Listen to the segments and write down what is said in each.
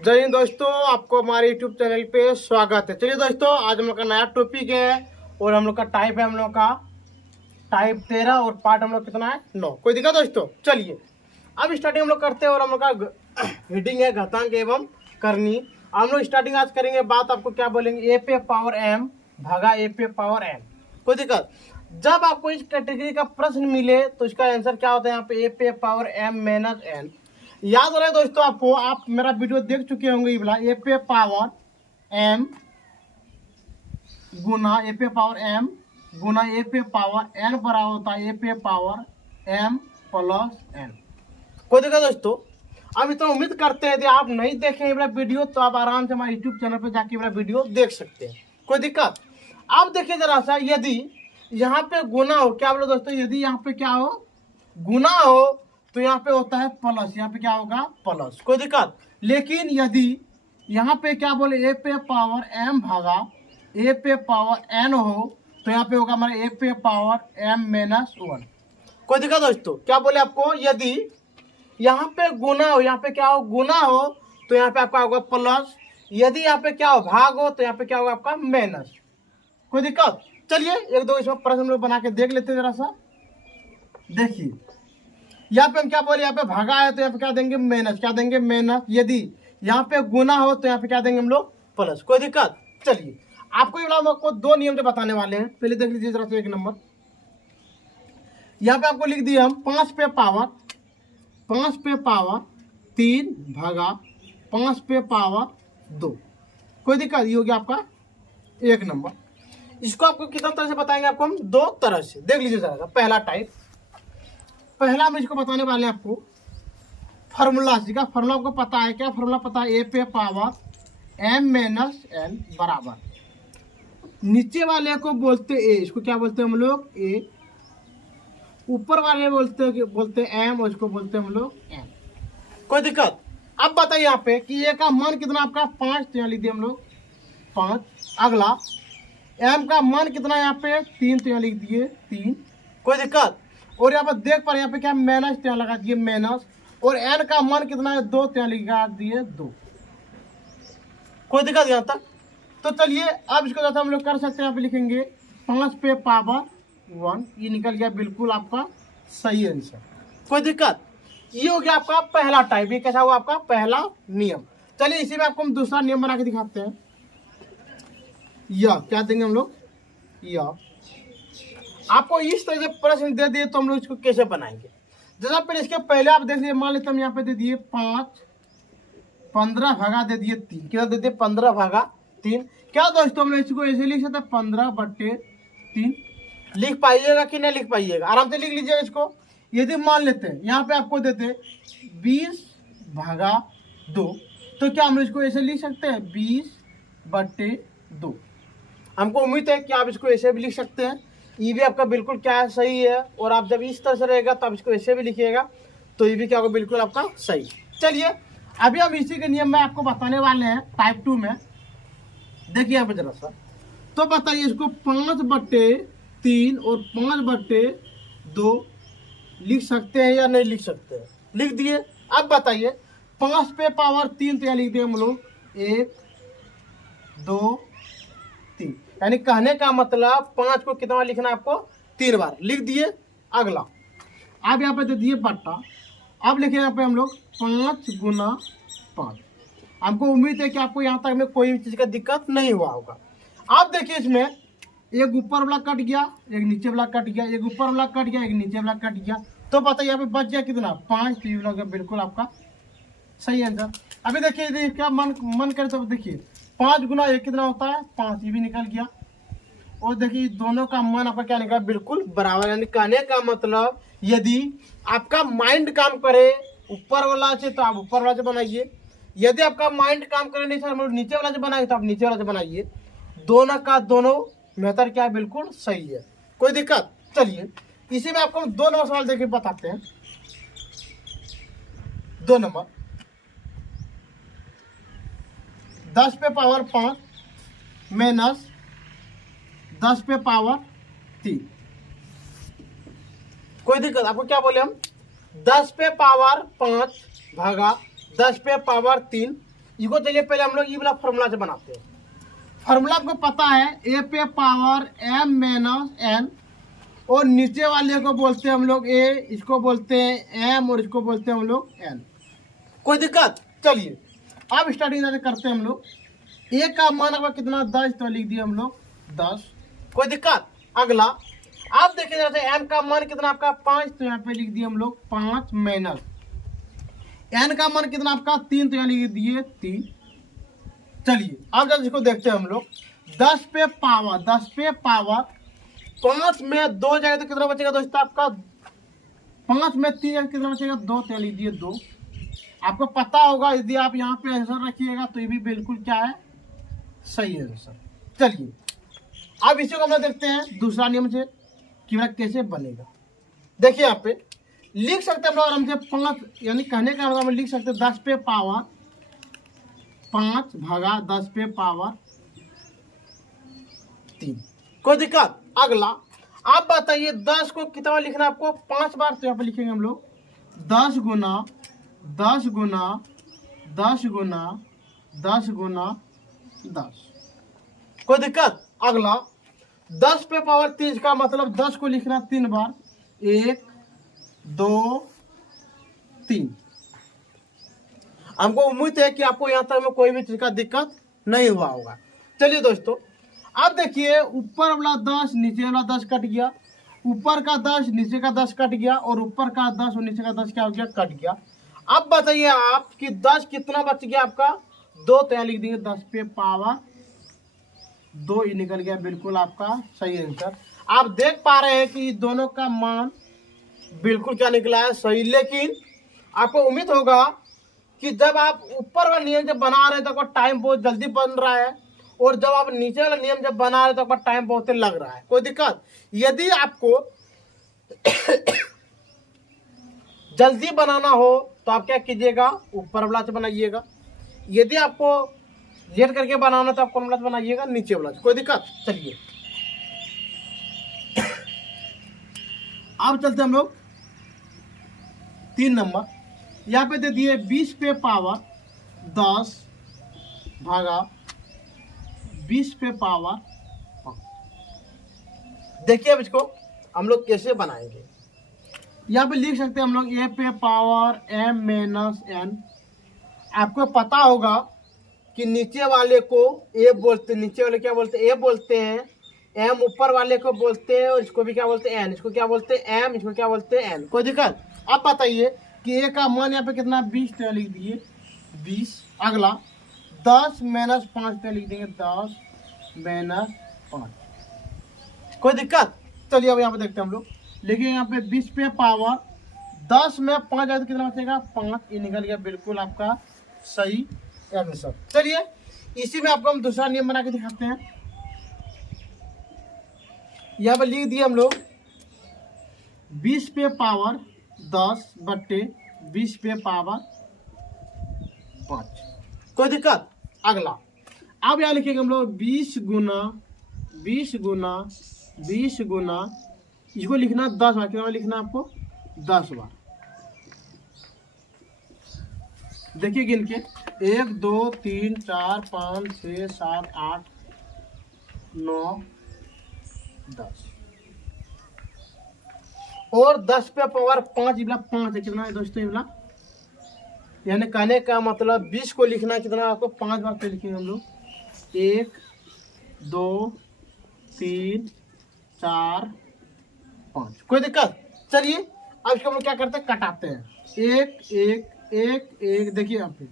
जय हिंद दोस्तों, आपको हमारे यूट्यूब चैनल पे स्वागत है। चलिए दोस्तों, आज हम लोग का नया टॉपिक है और हम लोग का टाइप है, हम लोग का टाइप 13 और पार्ट हम लोग कितना है 9। कोई दिक्कत दोस्तों? चलिए अब स्टार्टिंग हम लोग करते हैं और हम लोग का हेडिंग है घातांक एवं करनी। हम लोग स्टार्टिंग आज करेंगे बात, आपको क्या बोलेंगे, ए पे पावर एम भागा ए पे पावर एन। कोई दिक्कत? जब आपको इस कैटेगरी का प्रश्न मिले तो इसका आंसर क्या होता है यहाँ पे, ए पे पावर एम माइनस एन। याद रहे दोस्तों, आपको आप मेरा वीडियो देख चुके होंगे, ये वाला ए पे पावर एम गुना ए पे पावर एम गुना ए पे पावर एन बराबर होता है ए पे पावर एम प्लस एन। कोई दिक्कत दोस्तों? अब इतना उम्मीद करते हैं, यदि आप नहीं देखें ये वाला वीडियो तो आप आराम से हमारे यूट्यूब चैनल पर जाके वाला वीडियो देख सकते हैं। कोई दिक्कत? आप देखिए जरा सा, यदि यहाँ पे गुना हो, क्या बोलो दोस्तों, यदि यहाँ पे क्या हो, गुना हो तो यहाँ पे होता है प्लस, यहाँ पे क्या होगा प्लस। कोई दिक्कत? लेकिन यदि यहाँ पे क्या बोले, ए पे पावर एम भागा ए पे पावर एन हो तो यहाँ पे होगा हमारा ए पे पावर एम माइनस वन। कोई दिक्कत दोस्तों? क्या बोले आपको, यदि यहाँ पे गुना हो, यहाँ पे क्या हो, गुना हो तो यहाँ पे आपका होगा प्लस, यदि यहाँ पे क्या हो, भाग हो तो यहाँ पे क्या होगा आपका माइनस। कोई दिक्कत? चलिए एक दो इसमें प्रश्न हम लोग बना के देख लेते हैं जरा सा। देखिए यहाँ पे हम क्या बोले, यहाँ पे भागा है तो यहाँ पे क्या देंगे माइनस, क्या देंगे माइनस। यदि यहाँ पे गुना हो तो यहाँ पे क्या देंगे हम लोग प्लस। कोई दिक्कत? चलिए आपको ये आपको दो नियम से बताने वाले हैं, पहले देख लीजिए जरा सा। एक नंबर यहाँ पे आपको लिख दिए हम 5 पे पावर 3 भागा 5 पे पावर 2। कोई दिक्कत? ये हो गया आपका एक नंबर। इसको आपको कितना तरह से बताएंगे, आपको हम दो तरह से। देख लीजिए जरा सा, पहला टाइप, पहला हम इसको बताने वाले हैं आपको फार्मूला का। फार्मूला आपको पता है क्या? फार्मूला पता है, ए पे पावर एम माइनस एन बराबर, नीचे वाले को बोलते ए, इसको क्या बोलते हैं हम लोग ए, ऊपर वाले बोलते एम और इसको बोलते हैं हम लोग एन। कोई दिक्कत? अब बताइए यहाँ पे कि ए का मान कितना आपका 5, तो यहाँ लिख दिए हम लोग 5। अगला एम का मान कितना यहाँ पे 3, तो यहाँ लिख दिए 3। कोई दिक्कत? और यहाँ पर देख पा रहे यहाँ पे क्या माइनस, तो यहाँ लगा दिए माइनस। और एन का मान कितना है 2, तो यहाँ लगा दिए 2। कोई दिक्कत यहाँ तक? तो चलिए अब इसको जैसा हम लोग कर सकते हैं, यहाँ पे लिखेंगे 5 पे पावर 1, ये निकल गया बिल्कुल आपका सही आंसर। कोई दिक्कत? ये हो गया आपका पहला टाइप। ये कैसा हुआ आपका पहला नियम। चलिए इसी में आपको हम दूसरा नियम बना के दिखाते हैं। या क्या देंगे हम लोग, या आपको इस तरह से प्रश्न दे दिए तो हम लोग इसको कैसे बनाएंगे। जैसा पहले इसके पहले आप देख लीजिए, मान लेते हम यहाँ पे दे दिए 5, 15 भागा दे दिए 3। कितना दे दिए 15 भागा 3। क्या दोस्तों हम लोग इसको ऐसे लिख सकते हैं 15/3। लिख पाइएगा कि नहीं लिख पाइएगा? आराम से लिख लीजिएगा इसको। यदि मान लेते हैं यहाँ पे आपको देते 20 भागा 2, तो क्या हम लोग इसको ऐसे लिख सकते हैं 20/2। हमको उम्मीद है कि आप इसको ऐसे भी लिख सकते हैं। ये भी आपका बिल्कुल क्या है सही है। और आप जब इस तरह से रहेगा तो आप इसको ऐसे भी लिखिएगा तो ये भी क्या होगा बिल्कुल आपका सही। चलिए अभी हम इसी के नियम में आपको बताने वाले हैं टाइप 2 में। देखिए यहाँ पे जरा सा, तो बताइए इसको 5/3 और 5/2 लिख सकते हैं या नहीं लिख सकते हैं? लिख दिए। अब बताइए 5 पे पावर 3, तो यहाँ लिख दिए हम लोग 1 2 3। यानी कहने का मतलब 5 को कितना लिखना है आपको 3 बार। लिख दिए। अगला अब यहाँ पे दे दिए बट्टा। अब लिखे यहाँ पे हम लोग 5 गुना 5। हमको उम्मीद है कि आपको यहाँ तक में कोई भी चीज़ का दिक्कत नहीं हुआ होगा। आप देखिए इसमें एक ऊपर वाला कट गया, एक नीचे वाला कट गया, एक ऊपर वाला कट गया, एक नीचे वाला कट गया, तो पता यहाँ पे बच गया कितना 5। तो ये लोग बिल्कुल आपका सही आंसर। अभी देखिए क्या मन करे तो देखिए 5 गुना 1 कितना होता है 5, ये भी निकल गया। और देखिए दोनों का मान आपका क्या निकला बिल्कुल बराबर। यानी कहने का मतलब यदि आपका माइंड काम करे ऊपर वाला से तो आप ऊपर वाला से बनाइए, यदि आपका माइंड काम करे नहीं सर हम लोग नीचे वाला से बनाए तो आप नीचे वाला से बनाइए। दोनों का दोनों मेथड क्या है बिल्कुल सही है। कोई दिक्कत? चलिए इसी में आपको 2 नंबर सवाल देके बताते हैं। 2 नंबर 10 पे पावर 5 माइनस 10 पे पावर 3। कोई दिक्कत? आपको क्या बोले हम 10 पे पावर 5 भागा 10 पे पावर 3 इसको चलिए पहले हम लोग ये वाला फॉर्मूला से बनाते हैं। फॉर्मूला आपको पता है, ए पे पावर m माइनस n, और नीचे वाले को बोलते हैं हम लोग a, इसको बोलते हैं m और इसको बोलते हैं हम लोग n। कोई दिक्कत? चलिए अब स्टार्टिंग से करते हैं हम लोग। a का मान आपका कितना 10, तो लिख दिए हम लोग 10। कोई दिक्कत? अगला आप देखिए जरा से m का मान कितना आपका 5, तो यहाँ पे लिख दिए हम लोग 5 माइनस n का मान कितना आपका 3, तो यहाँ लिख दिए 3। चलिए अब जब इसको देखते हैं हम लोग, 10 पे पावर 5 में 2 जाएगा तो कितना बचेगा दोस्तों आपका, 5 में 3 जाएगा कितना बचेगा 2, तो लिख दिए 2। आपको पता होगा यदि आप यहाँ पे आंसर रखिएगा तो ये भी बिल्कुल क्या है, सही आंसर। चलिए अब इसी को हम लोग देखते हैं दूसरा नियम से कि वह कैसे बनेगा। देखिए यहाँ पे लिख सकते हैं हम लोग आराम से 5, यानी कहने का मतलब हम लिख सकते हैं 10 पे पावर 5 भागा 10 पे पावर 3। कोई दिक्कत? अगला आप बताइए 10 को कितना लिखना है आपको, 5 बार, तो यहाँ पे लिखेंगे हम लोग 10 गुना 10 गुना 10 गुना 10 गुना 10। कोई दिक्कत? अगला 10 पे पावर 3 का मतलब 10 को लिखना 3 बार, 1 2 3। हमको उम्मीद है कि आपको यहाँ तक में कोई भी चीज का दिक्कत नहीं हुआ होगा। चलिए दोस्तों अब देखिए, ऊपर वाला 10 नीचे वाला 10 कट गया, ऊपर का 10 नीचे का 10 कट गया, और ऊपर का 10 और नीचे का 10 क्या हो गया, कट गया। अब बताइए आप कि 10 कितना बच गया आपका, 2, तो यहाँ लिख देंगे 10 पे पावर 2, ये निकल गया बिल्कुल आपका सही आंसर। आप देख पा रहे हैं कि दोनों का मान बिल्कुल क्या निकला है, सही। लेकिन आपको उम्मीद होगा कि जब आप ऊपर वाला नियम जब बना रहे हैं तो आपका टाइम बहुत जल्दी बन रहा है, और जब आप नीचे वाला नियम जब बना रहे हैं तो आपका टाइम बहुत लग रहा है। कोई दिक्कत? यदि आपको जल्दी बनाना हो तो आप क्या कीजिएगा, ऊपर वाला से बनाइएगा। यदि आपको लेट करके बनाना तो आप कौन वाला से बनाइएगा, नीचे वाला से। कोई दिक्कत? चलिए अब चलते हम लोग 3 नंबर। यहाँ पे दे दिए 20 पे पावर 10 भागा 20 पे पावर 5। देखिए अब इसको हम लोग कैसे बनाएंगे। यहाँ पे लिख सकते हैं हम लोग a पे पावर m माइनस n। आपको पता होगा कि नीचे वाले को a बोलते, नीचे वाले क्या बोलते हैं, a बोलते हैं, m ऊपर वाले को बोलते हैं, और इसको भी क्या बोलते हैं, n। इसको क्या बोलते हैं, m, इसको क्या बोलते हैं, n। कोई दिक्कत? अब बताइए कि a का मान यहाँ पे कितना 20, तो लिख दिए 20। अगला 10 माइनस 5, तो लिख देंगे 10 माइनस 5। कोई दिक्कत? चलिए अब यहाँ पे देखते हैं हम लोग। लेकिन यहाँ पे 20 पे पावर 10 में 5 जाए तो कितना बचेगा, 5, ये निकल गया बिल्कुल आपका सही आंसर। चलिए इसी में आपको हम दूसरा नियम बना के दिखाते हैं। यहाँ पे लिख दिए हम लोग 20 पे पावर 10 बट्टे 20 पे पावर 5। कोई दिक्कत? अगला अब यहाँ लिखेंगे हम लोग 20 गुना 20 गुना 20 गुना, इसको लिखना 10 बार। कितना लिखना आपको, 10 बार। देखिए गिन के 1 2 3 4 5 6 7 8 9 10, और 10 पे पावर 5, इबला 5 है। कितना है दोस्तों, इबला यानी कहने का मतलब 20 को लिखना कितना आपको 5 बार पे लिखेंगे हम लोग, 1 2 3 4 5। कोई दिक्कत? चलिए अब इसको हम लोग क्या करते हैं, कटाते हैं। 1 1 1 1, देखिए यहाँ पे,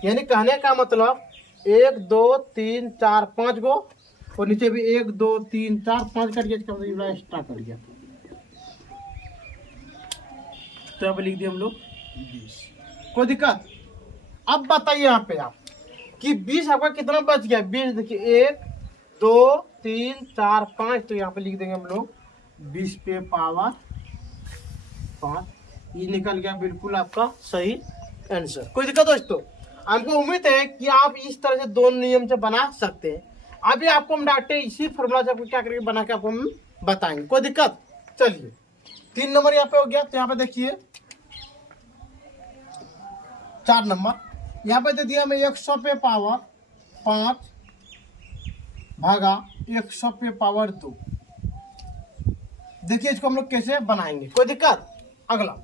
यानी कहने का मतलब 1 2 3 4 5 गो, और नीचे भी 1 2 3 4 5 कट गया, इसका मतलब एक्स्ट्रा कट गया, तो यहाँ पे लिख दिए हम लोग 20। कोई दिक्कत? अब बताइए यहाँ पे आप कि 20 आपका कितना बच गया। 20 देखिए 1 2 3 4 5, तो यहाँ पे लिख देंगे हम लोग 20 पे पावर 5। ये निकल गया बिल्कुल आपका सही आंसर। कोई दिक्कत दोस्तों? हमको उम्मीद है कि आप इस तरह से दोनों नियम से बना सकते हैं। अभी आपको हम डांटे इसी फॉर्मूला से आपको क्या करके बना के आपको हम बताएंगे। कोई दिक्कत? चलिए 3 नंबर यहाँ पे हो गया। तो यहाँ पे देखिए 4 नंबर यहाँ पे दे दिया हमें 100 पे पावर 5 भागा 100 पे पावर 2। देखिए इसको हम लोग कैसे बनाएंगे, कोई दिक्कत। अगला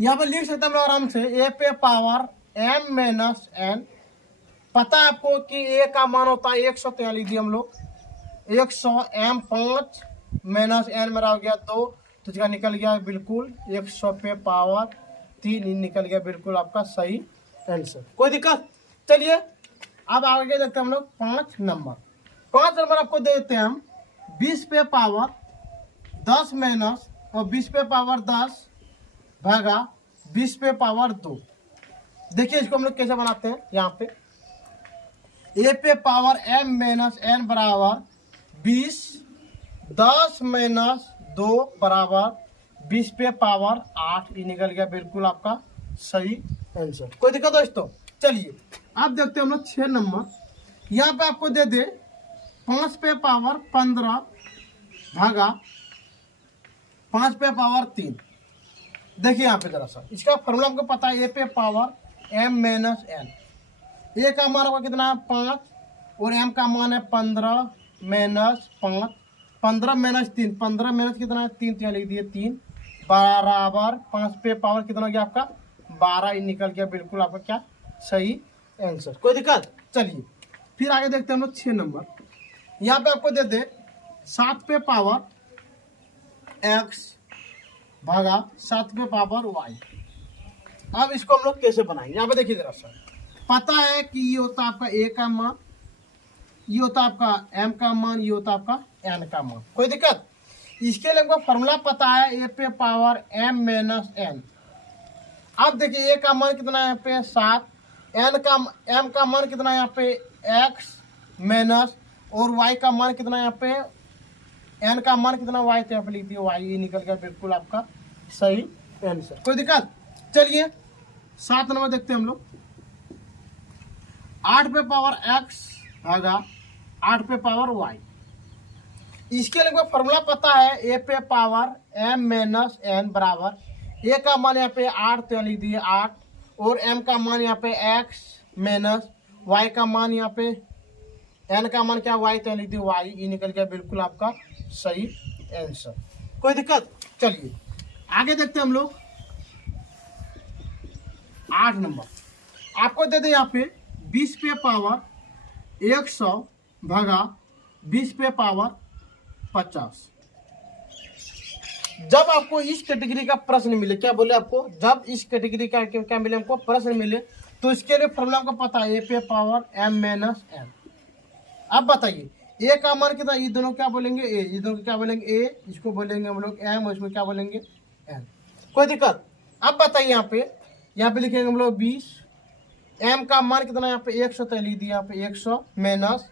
यहाँ पर लिख सकते हैं हम लोग आराम से a पे पावर m माइनस n। पता है आपको कि a का मान होता है 100, तो यहाँ लिख दिए हम लोग 100 m 5 माइनस n मेरा हो गया 2, तो इसका निकल गया बिल्कुल 100 पे पावर 3 निकल गया बिल्कुल आपका सही आंसर, कोई दिक्कत। चलिए अब आगे देखते हैं हम लोग 5 नंबर आपको दे देते हैं हम 20 पे पावर 10 माइनस और 20 पे पावर 10 भागा 20 पे पावर 2। देखिए इसको हम लोग कैसे बनाते हैं। यहाँ पे a पे पावर m माइनस n बराबर 20, 10 माइनस 2 बराबर 20 पे पावर 8, ये निकल गया बिल्कुल आपका सही आंसर, कोई दिक्कत दोस्तों। चलिए अब देखते हैं हम लोग 6 नंबर। यहाँ पे आपको दे दे 5 पे पावर 15 भागा 5 पे पावर 3। देखिए यहाँ पे जरा सा इसका फॉर्मूला हमको पता है a पे power m minus n। a का मान होगा कितना है 5 और m का मान है 15 माइनस 5, 15 माइनस 3, 15 माइनस कितना है 3, तो यहाँ लिख दिए 3 बराबर 5 पे पावर कितना हो गया आपका 12, ये निकल गया बिल्कुल आपका क्या सही आंसर, कोई दिक्कत। चलिए फिर आगे देखते हैं हम लोग 6 नंबर। यहाँ पे आपको दे दे 7 पे पावर x भागा 7 पे पावर y। अब इसको हम लोग कैसे बनाएंगे, यहाँ पे देखिए जरा सा। पता है कि ये होता है आपका a का मान, ये होता है आपका m का मान, ये होता है आपका n का मान, कोई दिक्कत। इसके लिए हमको फॉर्मूला पता है a पे पावर m माइनस n। अब देखिए a का मान कितना है यहाँ पे 7, m का मान कितना है यहाँ पे x माइनस और y का मान कितना है यहाँ पे n का मान कितना y, तो यहाँ पे लिख दिए y, ये निकल गया बिल्कुल आपका सही आंसर, कोई दिक्कत। चलिए 7 नंबर देखते हैं हम लोग 8 पे पावर x भागा 8 पे पावर y। इसके लिए फॉर्मूला पता है a पे पावर m माइनस n बराबर a का मान यहाँ पे 8, तो यहाँ लिख दिए 8 और m का मान यहाँ पे x माइनस y का मान यहाँ पे n का मान क्या y, तो यहाँ लिख दिए y, ये निकल गया बिल्कुल आपका सही आंसर, कोई दिक्कत। चलिए आगे देखते हैं हम लोग 8 नंबर। आपको दे दे यहाँ पे 20 पे पावर 100 भागा 20 पे पावर 50। जब आपको इस कैटेगरी का प्रश्न मिले, क्या बोले आपको, जब इस कैटेगरी का क्या मिले हमको प्रश्न मिले, तो इसके लिए फॉर्मूला हमको पता है a पे पावर m माइनस n। अब बताइए a का मान कितना, ये दोनों क्या बोलेंगे a, ये दोनों क्या बोलेंगे a, इसको बोलेंगे हम लोग m और इसमें क्या बोलेंगे n, कोई दिक्कत। अब बताइए यहाँ पे लिखेंगे हम लोग 20, m का मान कितना यहाँ पे 100, तो लिख दिए यहाँ पे 100 माइनस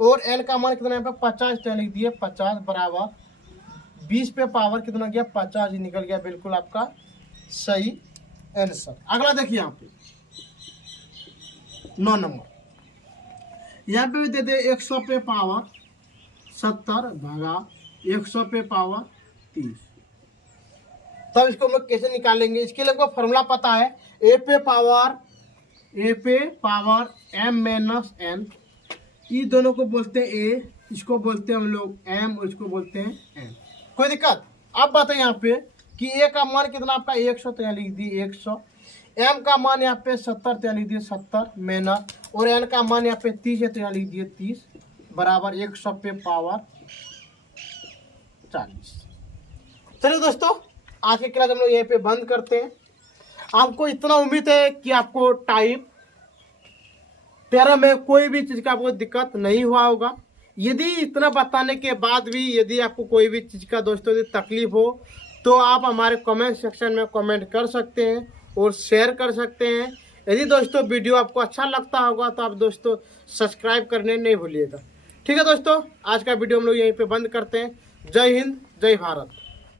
और n का मान कितना यहाँ पे 50, तो लिख दिए 50 बराबर 20 पे पावर कितना गया 50, निकल गया बिल्कुल आपका सही आंसर। अगला देखिए यहाँ पे 9 नंबर। यहाँ पे भी दे दे 100 पे पावर 70 भागा 100 पे पावर 30। तब इसको हम लोग कैसे निकालेंगे, इसके लिए फॉर्मूला पता है a पे पावर m माइनस n। ये दोनों को बोलते हैं a, इसको बोलते हैं हम लोग m और इसको बोलते हैं n, कोई दिक्कत। अब बताइए यहाँ पे कि a का मान कितना आपका 100, तो यहाँ लिख दिए 100, m का मान यहाँ पे 70, तो यहाँ लिख दिए 70 माइनस और n का मान यहाँ पे 30 है, तो यहाँ लिख दिए 30 बराबर 100 पे पावर 40। चलिए दोस्तों आज के क्लास हम लोग यहीं पे बंद करते हैं। आपको इतना उम्मीद है कि आपको टाइप 13 में कोई भी चीज़ का आपको दिक्कत नहीं हुआ होगा। यदि इतना बताने के बाद भी यदि आपको कोई भी चीज़ का दोस्तों यदि तकलीफ हो तो आप हमारे कमेंट सेक्शन में कमेंट कर सकते हैं और शेयर कर सकते हैं। यदि दोस्तों वीडियो आपको अच्छा लगता होगा तो आप दोस्तों सब्सक्राइब करने नहीं भूलिएगा। ठीक है दोस्तों, आज का वीडियो हम लोग यहीं पे बंद करते हैं। जय हिंद, जय भारत।